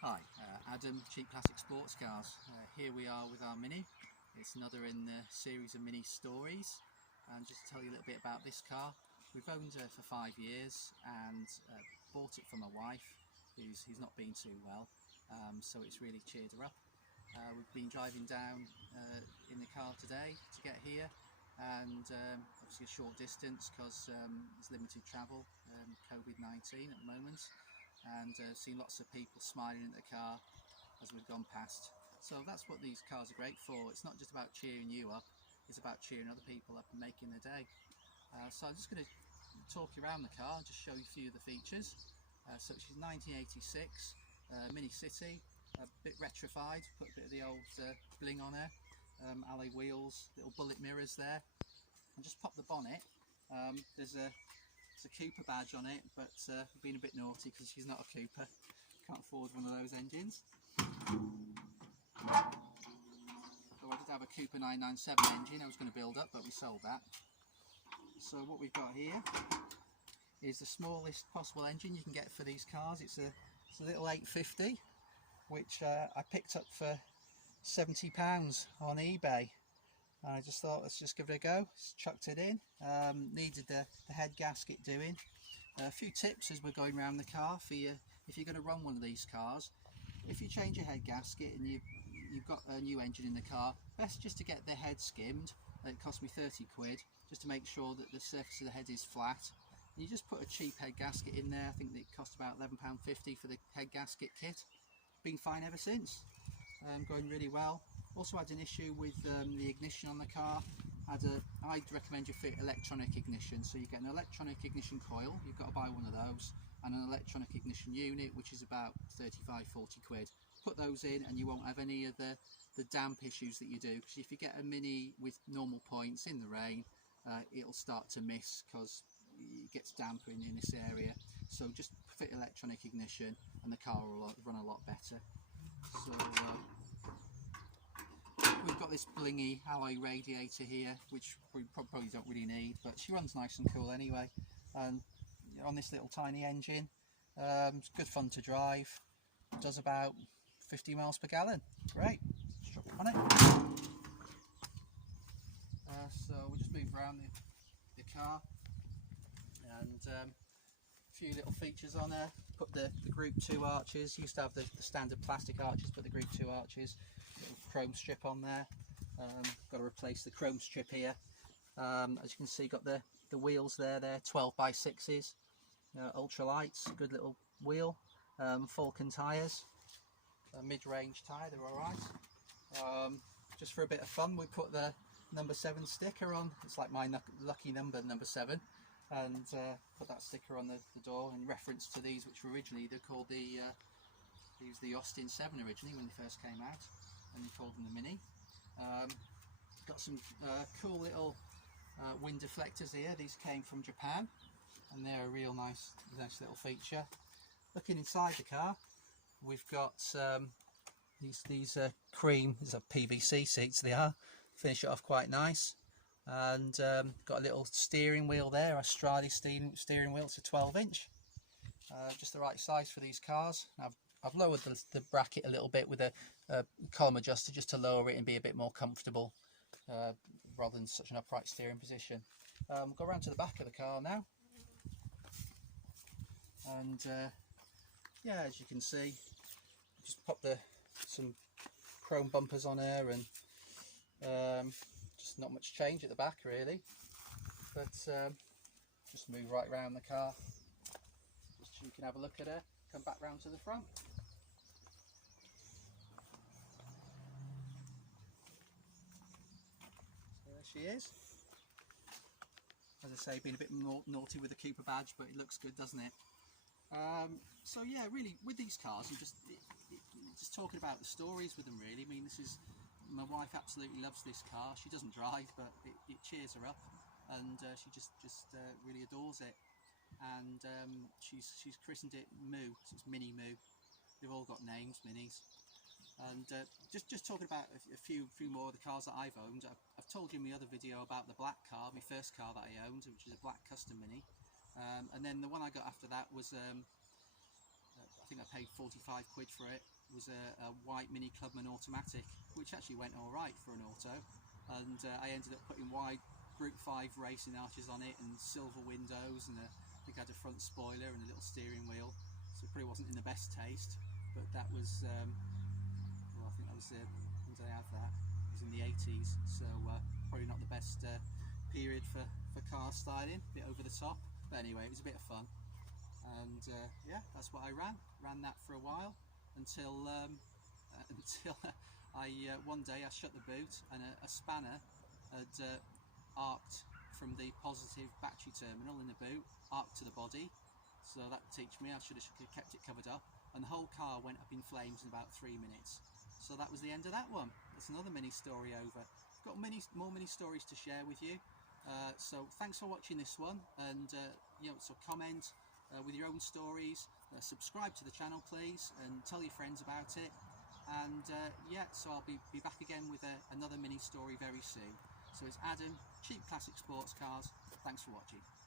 Hi, Adam, Cheap Classic Sports Cars. Here we are with our Mini. It's another in the series of Mini stories. And just to tell you a little bit about this car, we've owned her for 5 years and bought it from my wife, who's not been too well, so it's really cheered her up. We've been driving down in the car today to get here, and obviously a short distance because there's limited travel, COVID-19 at the moment, and seen lots of people smiling at the car as we've gone past. So that's what these cars are great for. It's not just about cheering you up, it's about cheering other people up and making their day. So I'm just going to talk you around the car and just show you a few of the features. So she's 1986 Mini City, a bit retrified, put a bit of the old bling on her, alloy wheels, little bullet mirrors there, and just pop the bonnet. There's a Cooper badge on it, but I've been a bit naughty because she's not a Cooper, can't afford one of those engines. So I did have a Cooper 997 engine I was going to build up, but we sold that. So what we've got here is the smallest possible engine you can get for these cars. It's a little 850, which I picked up for £70 on eBay. I just thought, let's just give it a go. Just chucked it in. Needed the head gasket doing. A few tips as we're going around the car for you if you're going to run one of these cars. If you change your head gasket and you've got a new engine in the car, best just to get the head skimmed. It cost me 30 quid just to make sure that the surface of the head is flat. And you just put a cheap head gasket in there. I think it cost about £11.50 for the head gasket kit. Been fine ever since. Going really well. Also had an issue with the ignition on the car. I'd recommend you fit electronic ignition. So you get an electronic ignition coil, you've got to buy one of those, and an electronic ignition unit, which is about 35-40 quid. Put those in and you won't have any of the damp issues that you do, because if you get a Mini with normal points in the rain, it'll start to miss because it gets damper in this area. So just fit electronic ignition and the car will run a lot better. So we've got this blingy alloy radiator here, which we probably don't really need, but she runs nice and cool anyway. And on this little tiny engine, it's good fun to drive. It does about 50 miles per gallon. Great. Just drop it on it. So we'll just move around the car, and a few little features on there. Put the Group 2 arches. Used to have the standard plastic arches, but the Group 2 arches. Little chrome strip on there. Got to replace the chrome strip here. As you can see, got the wheels there. They're 12x6s, ultra lights. Good little wheel. Falcon tyres, mid-range tyre. They're all right. Just for a bit of fun, we put the number 7 sticker on. It's like my lucky number 7, and put that sticker on the door in reference to these, which were originally they're called the Austin 7 originally when they first came out, and we called them the Mini. Got some cool little wind deflectors here. These came from Japan, and they're a real nice little feature. Looking inside the car, we've got these cream, these are PVC seats. They are. Finish it off quite nice, and got a little steering wheel there, a Stradi steering wheel. It's a 12-inch, just the right size for these cars. I've lowered the bracket a little bit with a column adjuster just to lower it and be a bit more comfortable, rather than such an upright steering position. Go around to the back of the car now, and yeah, as you can see, just pop some chrome bumpers on there, and just not much change at the back really, but just move right round the car just so you can have a look at her. Come back round to the front. So there she is. As I say, been a bit naughty with the Cooper badge, but it looks good, doesn't it? So yeah, really with these cars, I'm just talking about the stories with them really. I mean, my wife absolutely loves this car. She doesn't drive, but it cheers her up, and she just really adores it. And she's christened it Moo. So it's Mini Moo. They've all got names, Minis. And just talking about a few more of the cars that I've owned. I've told you in my other video about the black car, my first car that I owned, which is a black custom Mini. And then the one I got after that was I think I paid 45 quid for it. It was a white Mini Clubman automatic, which actually went all right for an auto, and I ended up putting wide Group 5 racing arches on it and silver windows, and I think I had a front spoiler and a little steering wheel, so it probably wasn't in the best taste, but that was, well, I think that was, when did I have that? It was in the 80s, so probably not the best period for car styling, a bit over the top, but anyway, it was a bit of fun. And yeah, that's what I ran that for a while until until one day I shut the boot and a spanner had arced from the positive battery terminal in the boot, arced to the body, so that would teach me I should have kept it covered up, and the whole car went up in flames in about 3 minutes. So that was the end of that one. That's another mini story over. Got more mini stories to share with you, so thanks for watching this one, and you know, so comment with your own stories, subscribe to the channel please, and tell your friends about it, and yeah, so I'll be back again with another mini story very soon. So it's Adam, Cheap Classic Sports Cars. Thanks for watching.